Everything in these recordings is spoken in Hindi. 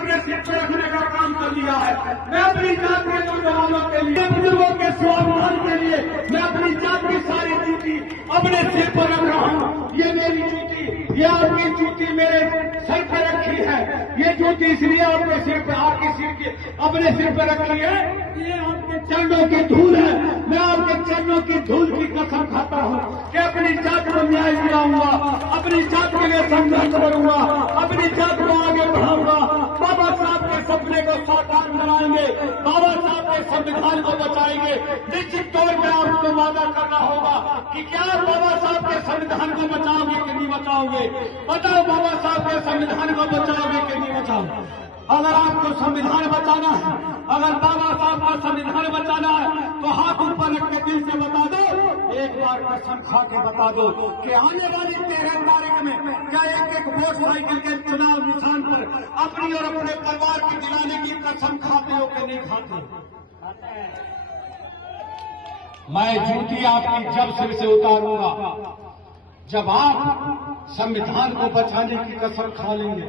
अपने सिर पर रखने का काम कर लिया है। मैं अपनी जात के नौजवानों के लिए, बुजुर्गों के स्वाभिमान के लिए मैं अपनी जात की सारी ड्यूटी अपने सिर पर रख रहा हूँ। ये मेरी ड्यूटी, ये आपकी ड्यूटी मेरे सर पर रखी है। ये ड्यूटी इसलिए आपके सिर पर, आपकी सिर की अपने सिर पर रखी है, ये आपके चरणों की धूल है। मैं आपके चरणों की धूल की कसम खाता हूँ कि अपनी जात को न्याय दिलाऊंगा, अपनी जात के लिए संघर्ष करूंगा, अपनी जात को आगे बढ़ाऊंगा। बाबा साहब के सपने को साकार बनाएंगे, बाबा साहब के संविधान को बचाएंगे। निश्चित तौर पर आपको वादा करना होगा कि क्या बाबा साहब के संविधान को बचाओगे कि नहीं बचाओगे? बताओ, बाबा साहब के संविधान को बचाओगे कि नहीं बचाओगे? अगर आपको संविधान बचाना है, अगर बाबा साहब का संविधान बचाना है, तो हाथ ऊपर रख के दिल से बता दो, एक बार कसम खा के बता दो कि आने वाली 13 तारीख में क्या एक वोट साइकिल के चुनाव निशान पर अपनी और अपने परिवार की दिलाने की कसम खाते हो कि नहीं खाते? मैं ड्यूटी आपकी जब सिर से उतारूंगा जब आप संविधान को बचाने की कसम खा लेंगे,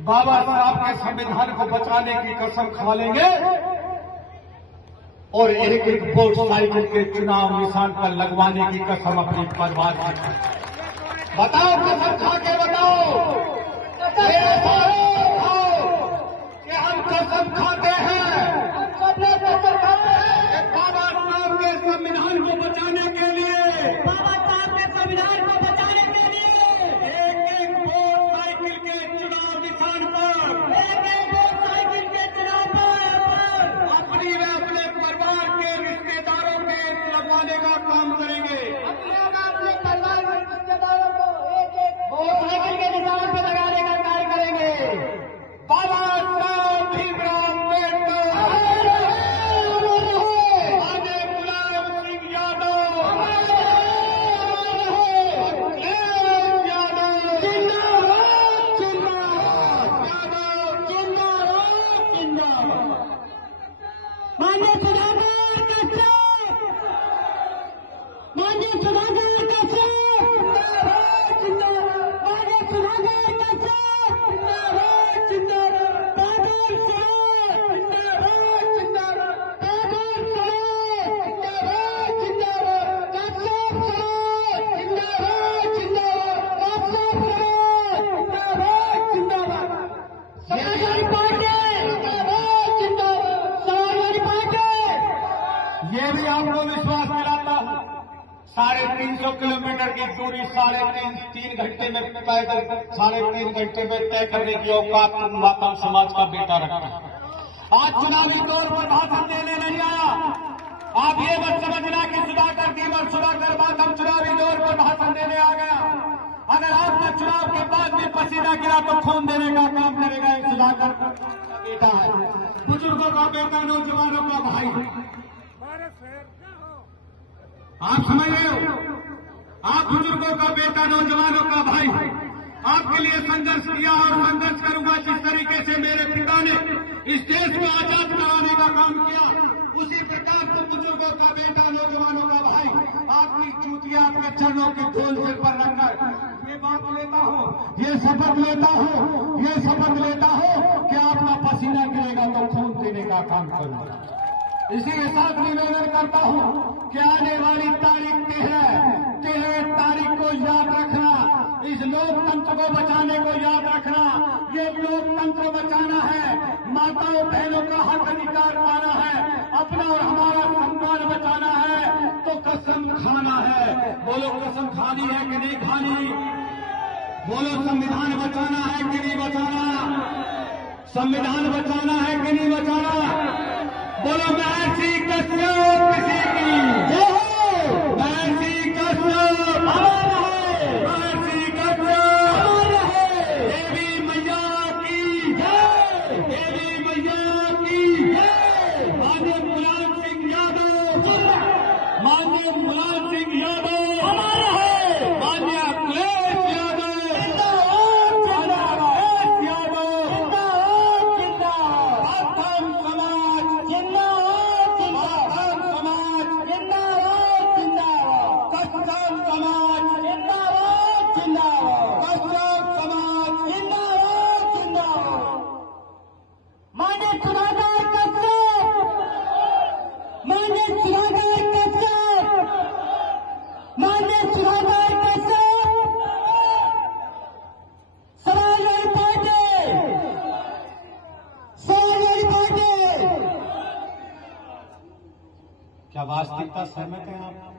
बाबा साहब के संविधान को बचाने की कसम खा लेंगे और एक एक वोट साइकिल के चुनाव निशान पर लगवाने की कसम अपने परिवार की। बताओ, कसम खा के बताओ कि हम कसम खाते हैं। बाबा साहब के संविधान को बचाने के लिए, बाबा साहब के संविधान को बचाने के लिए एक एक वोट साइकिल के चुनाव निशान पर, एक एक वोट साइकिल के चुनाव पर अपनी व अपने परिवार के रिश्तेदारों के लगवाने का काम करेंगे। अपने परिवार के रिश्तेदारों को एक एक वोट साइकिल के निशान पर लगाने का कार्य करेंगे। बाबा साहब भीमराव अम्बेडकर, राजे गुलाम सिंह यादव, अखिलेश यादव, जिंदाबाद, जिंदाबाद, यादव जिंदाबाद, जिंदाबाद। माननीय प्रधानमंत्री माननीय प्रधानमंत्री जिंदाबाद, जिंदाबाद, माननीय प्रधानमंत्री जिंदाबाद, जिंदाबाद, बादल समाज जिंदाबाद, जिंदाबाद, बादल समाज जिंदाबाद, जिंदाबाद, कांग्रेस समाज जिंदाबाद, जिंदाबाद, कांग्रेस समाज जिंदाबाद, जिंदाबाद, समाजवादी पार्टी जिंदाबाद, जिंदाबाद, समाजवादी पार्टी। ये भी आपको विश्वास दिलाता हूँ, 350 किलोमीटर की दूरी 3 घंटे में पैदल 3.5 घंटे में तय करने की औकात मातम समाज का बेटा रखा है। आज चुनावी तौर पर भाषण देने नहीं आया। आप ये मत समझना कि सुधाकर दीमर सुधाकर मातम चुनावी तौर पर भाषण देने आ गया। अगर आपका चुनाव के बाद भी पसीना गिरा तो खून देने का काम करेगा। एक सुधाकर बेटा है, बुजुर्गों का बेटा, नौजवानों का भाई। आप समझ रहे हो? आप बुजुर्गों का बेटा, नौजवानों का भाई, आपके लिए संघर्ष किया और संघर्ष करूंगा। जिस तरीके से मेरे पिता ने इस देश को आजाद कराने का काम किया, उसी प्रकार से बुजुर्गों का बेटा, नौजवानों का भाई, आपकी चूतिया आपके चरणों की धूल सिर पर रखकर ये बात लेता हूं, ये शपथ लेता हूं, ये शपथ लेता हूं कि आपका पसीना गिरेगा तो खून देने का काम करूंगा। इसी के साथ निवेदन करता हूं कि आने वाली तारीख 13 तारीख को याद रखना, इस लोकतंत्र को बचाने को याद रखना। ये लोकतंत्र बचाना है, माताओं बहनों का हक अधिकार पाना है, अपना और हमारा सम्मान बचाना है, तो कसम खाना है। बोलो, कसम खानी है कि नहीं खानी? बोलो, संविधान बचाना है कि नहीं बचाना? संविधान बचाना है कि नहीं बचाना? बोलो, महर्षि कश्यप किसी की जय हो, महर्षि कश्यप अमर है, महर्षि कश्यप अमर है, देवी मैया की जय, देवी मैया की जय। माननीय मुलायम सिंह यादव, माननीय मुलायम सिंह यादव अमर है, माननीय अखिलेश यादव जिंदाबाद, जिंदाबाद, यादव जिंदाबाद, जिंदाबाद, समाज जिंदाबाद, समाज जिंदाबाद, माननीय सुधाकर के साथ समाजवादी पार्टी। क्या वास्तविकता सहमत है आप?